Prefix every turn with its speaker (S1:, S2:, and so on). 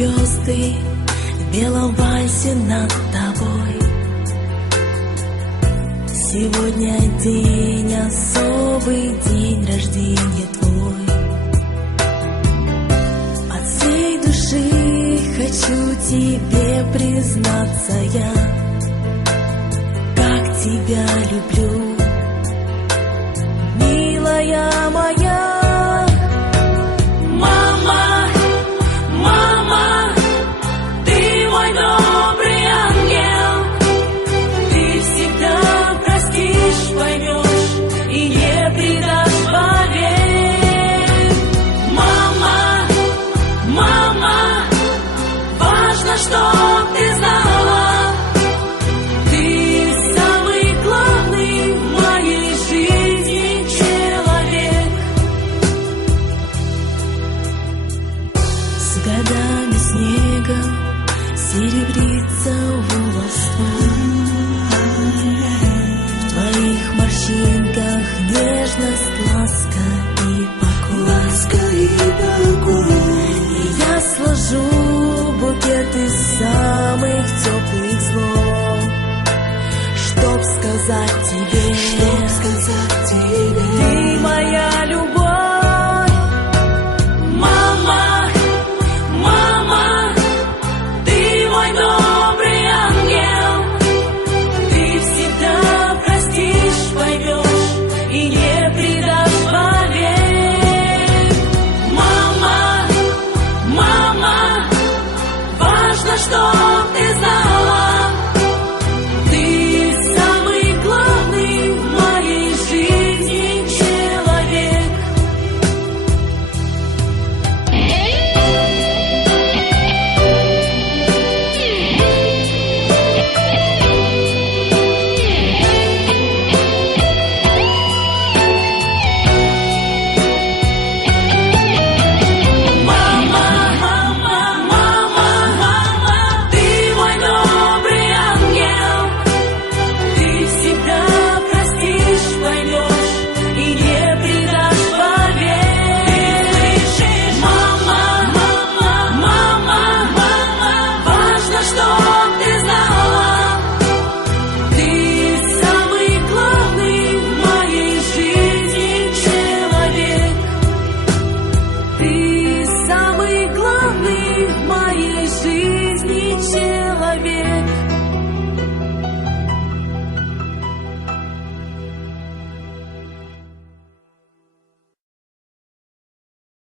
S1: звезды в белом вальсе над тобой. Сегодня день особый, день рождения твой. От всей души хочу тебе признаться я, как тебя люблю. годами снега серебрится волос В твоих морщинках нежность, ласка и покой. Ласка и покой. И я сложу букет из самых теплых слов, чтоб сказать тебе, чтоб сказать жизни человек.